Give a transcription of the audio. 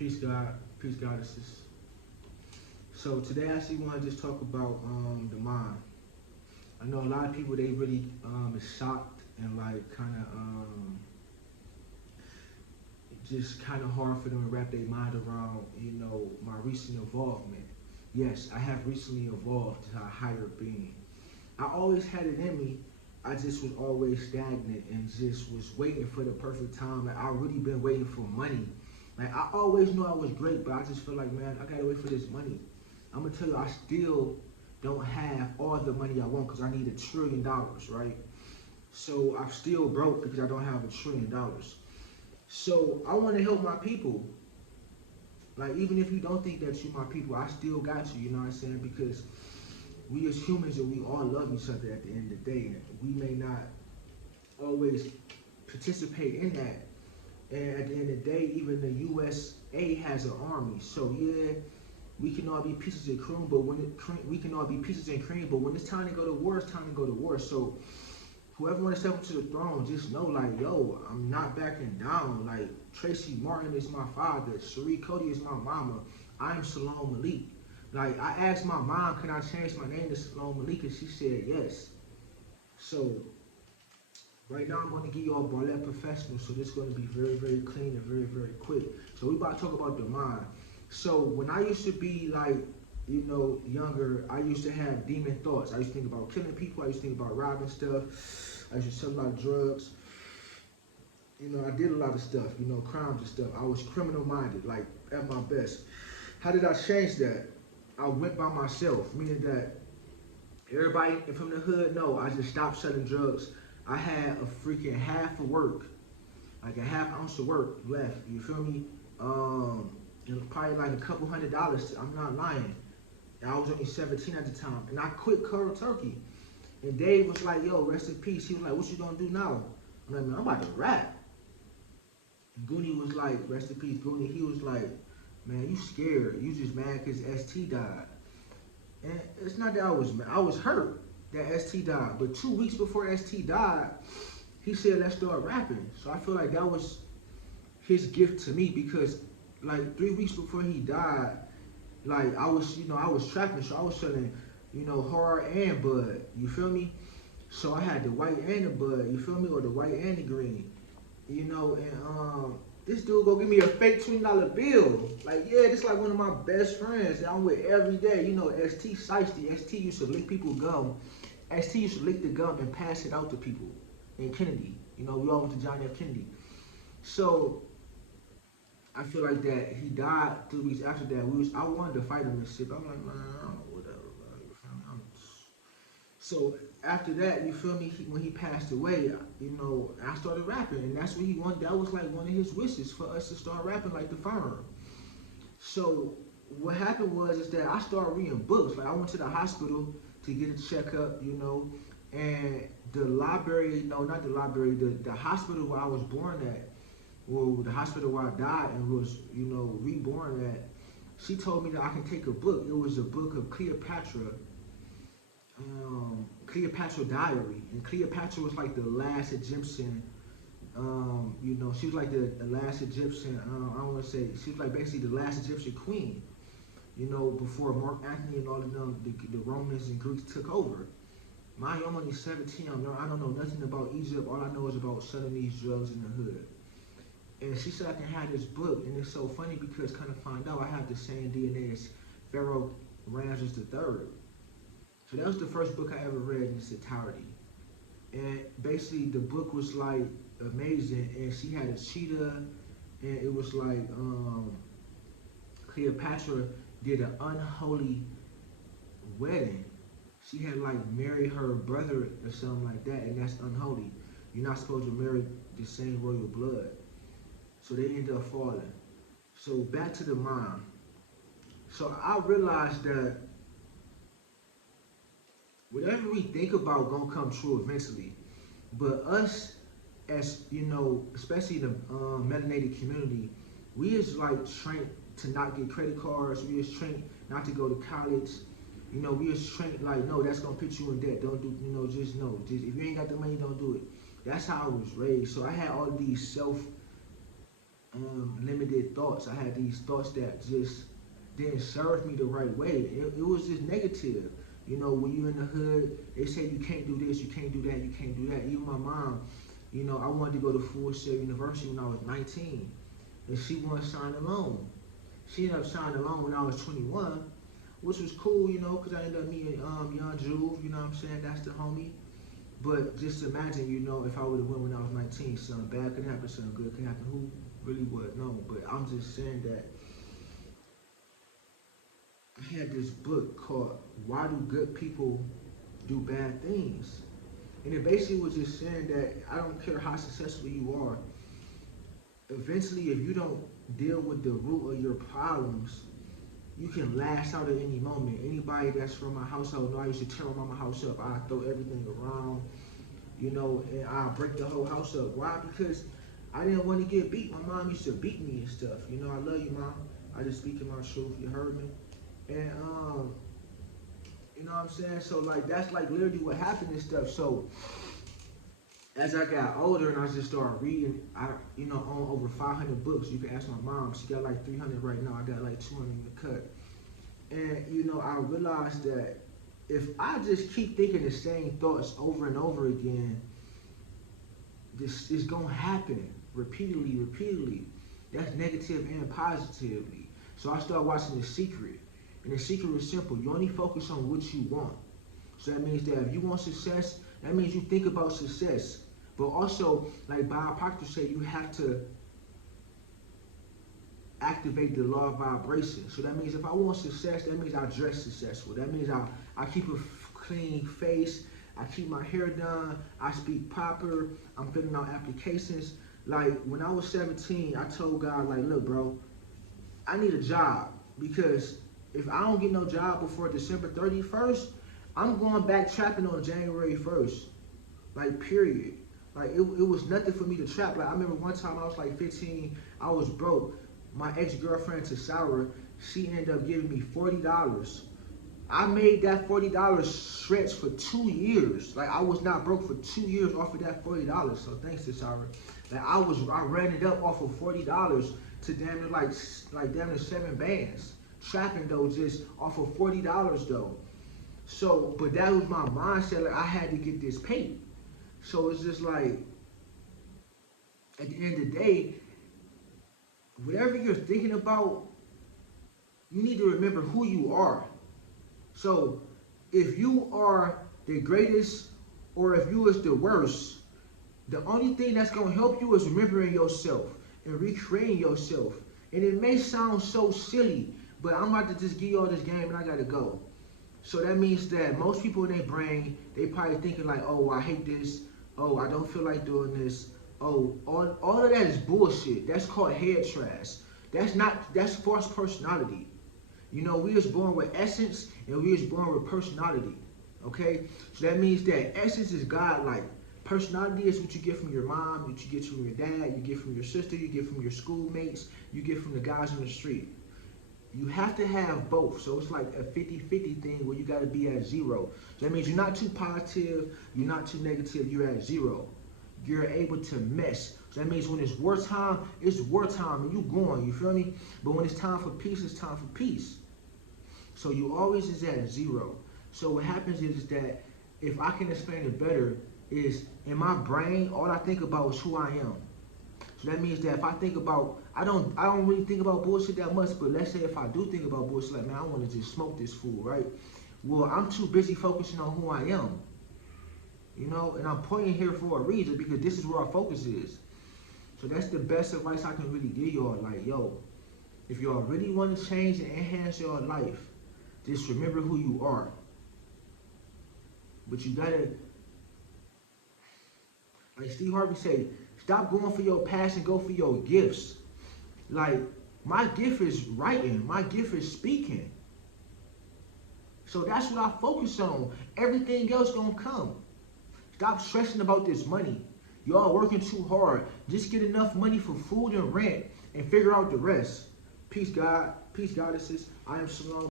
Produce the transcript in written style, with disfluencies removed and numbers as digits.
Peace, God. Peace, goddesses. So today I actually want to just talk about the mind. I know a lot of people, they really is shocked and like kind of just kind of hard for them to wrap their mind around, my recent involvement. Yes, I have recently evolved to a higher being. I always had it in me. I just was always stagnant and just was waiting for the perfect time. Like I really been waiting for money. Like I always knew I was great, but I just feel like, man, I gotta wait for this money. I'm gonna tell you, I still don't have all the money I want because I need $1 trillion, right? So I'm still broke because I don't have $1 trillion. So I want to help my people. Like even if you don't think that you my people, I still got you. You know what I'm saying? Because we as humans and we all love each other at the end of the day. We may not always participate in that. And at the end of the day, even the USA has an army. So yeah, we can all be pieces of cream, but we can all be pieces and cream, but when it's time to go to war, it's time to go to war. So whoever want to step up to the throne, just know like, yo, I'm not backing down. Like Tracy Martin is my father, Cherie Cody is my mama. I'm Salome Malik. Like I asked my mom, can I change my name to Salome Malik? And she said yes. So right now I'm going to give you all Bartlett Professional. So this is going to be very, very clean and very, very quick. So we about to talk about the mind. So when I used to be like, younger, I used to have demon thoughts. I used to think about killing people. I used to think about robbing stuff. I used to sell a lot of drugs. I did a lot of stuff, crimes and stuff. I was criminal minded, like at my best. How did I change that? I went by myself, meaning that everybody from the hood know I just stopped selling drugs. I had a freaking half of work, like a half ounce of work left. You feel me? Probably like a couple $100. I'm not lying. And I was only 17 at the time, and I quit cold turkey. And Dave was like, "Yo, rest in peace." He was like, "What you gonna do now?" I'm like, "Man, I'm about to rap." And Goonie was like, "Rest in peace, Goonie." He was like, "Man, you scared? You just mad because ST died?" And it's not that I was mad. I was hurt that ST died. But 2 weeks before ST died, he said, "Let's start rapping." So I feel like that was his gift to me because like 3 weeks before he died, like I was trapping, so I was selling, hard and bud. You feel me? So I had the white and the bud. You feel me? Or the white and the green. And this dude go give me a fake $20 bill. Like yeah, this like one of my best friends that I'm with every day. ST Shiesty. ST used to lick people gum. ST used to lick the gum and pass it out to people. In Kennedy, we all went to John F. Kennedy. So I feel like that he died 3 weeks after that. I wanted to fight him and shit. I'm like, man, I don't know, whatever, bro. You feel me? So after that, you feel me? When he passed away, I started rapping, and that's what he wanted. That was like one of his wishes for us to start rapping like the firm. So what happened is that I started reading books. Like I went to the hospital to get a checkup, and the library, no, not the library, the hospital where I was born at. Well, the hospital where I died and was, reborn at, she told me that I can take a book. It was a book of Cleopatra Diary. And Cleopatra was like the last Egyptian, she was like the last Egyptian, I don't want to say, she was like basically the last Egyptian queen, before Mark Antony and all of them, the Romans and Greeks took over. I'm only 17, I don't know nothing about Egypt. All I know is about selling these drugs in the hood. And she said I can have this book, and it's so funny because kind of find out I have the same DNA as Pharaoh Ramses III. So that was the first book I ever read in its entirety. And basically the book was like amazing, and she had a cheetah, and it was like Cleopatra did an unholy wedding. She had like married her brother or something like that, and that's unholy. You're not supposed to marry the same royal blood. So they ended up falling. So back to the mind. So I realized that whatever we think about gonna come true eventually. But us, as especially in the melanated community, we is like trained to not get credit cards. We is trained not to go to college. We is trained like, no, that's gonna put you in debt. Don't do, just no. Just if you ain't got the money, don't do it. That's how I was raised. So I had all these limited thoughts. I had these thoughts that just didn't serve me the right way. It was just negative. You know, when you in the hood, they say you can't do this, you can't do that, you can't do that. Even my mom, you know, I wanted to go to Full Sail University when I was 19, and she wanted to sign a loan. She ended up signing a loan when I was 21, which was cool, you know, because I ended up meeting young Juve, you know what I'm saying? That's the homie. But just imagine, you know, if I would have went when I was 19, something bad could happen, something good could happen. Who really would know? But I'm just saying that I had this book called Why Do Good People Do Bad Things? And it basically was just saying that I don't care how successful you are, eventually if you don't deal with the root of your problems, you can lash out at any moment. Anybody that's from my household know I used to tear my mama house up. I throw everything around, you know, and I break the whole house up. Why? Because I didn't want to get beat. My mom used to beat me and stuff. You know, I love you, Mom. I just speaking my truth. You heard me? And you know what I'm saying? So like that's like literally what happened and stuff. So as I got older and I just started reading, I own over 500 books. You can ask my mom. She got like 300 right now. I got like 200 in the cut. And you know, I realized that if I just keep thinking the same thoughts over and over again, this is gonna happen repeatedly. That's negative and positively. So I started watching The Secret. And The Secret is simple. You only focus on what you want. So that means that if you want success, that means you think about success. But also, like Bob Proctor said, you have to activate the law of vibration. So that means if I want success, that means I dress successful. That means I keep a clean face. I keep my hair done. I speak proper. I'm filling out applications. Like when I was 17, I told God, like, look, bro, I need a job because if I don't get no job before December 31st, I'm going back trapping on January 1st. Like, period. Like, it was nothing for me to trap. Like, I remember one time I was like 15, I was broke. My ex-girlfriend, Tasara, she ended up giving me $40. I made that $40 stretch for 2 years. Like, I was not broke for 2 years off of that $40. So thanks, Tasara. Like, I ran it up off of $40 to damn near 7 bands. Trapping though, just off of $40 though. So, but that was my mindset. Like I had to get this paid. So it's just like, at the end of the day, whatever you're thinking about, you need to remember who you are. So, if you are the greatest, or if you is the worst, the only thing that's gonna help you is remembering yourself and recreating yourself. And it may sound so silly, but I'm about to just give you all this game and I gotta go. So that means that most people in their brain, they probably thinking like, oh, I hate this. Oh, I don't feel like doing this. Oh, all of that is bullshit. That's called head trash. That's false personality. You know, we was born with essence and we was born with personality. Okay? So that means that essence is God-like. Personality is what you get from your mom, what you get from your dad, you get from your sister, you get from your schoolmates, you get from the guys on the street. You have to have both. So it's like a 50-50 thing where you got to be at zero. So that means you're not too positive, you're not too negative, you're at zero. You're able to mesh. So that means when it's wartime and you going, you feel me? But when it's time for peace, it's time for peace. So you always is at zero. So what happens is that, if I can explain it better, is in my brain, all I think about is who I am. So that means that if I think about, I don't really think about bullshit that much, but let's say if I do think about bullshit, like, man, I want to just smoke this fool, right? Well, I'm too busy focusing on who I am. You know, and I'm pointing here for a reason, because this is where our focus is. So that's the best advice I can really give y'all. Like, yo, if y'all really want to change and enhance your life, just remember who you are. But you gotta, like Steve Harvey said, stop going for your passion, go for your gifts. Like, my gift is writing, my gift is speaking. So that's what I focus on. Everything else gonna come. Stop stressing about this money. Y'all working too hard. Just get enough money for food and rent and figure out the rest. Peace, God. Peace, goddesses. I am Shalom.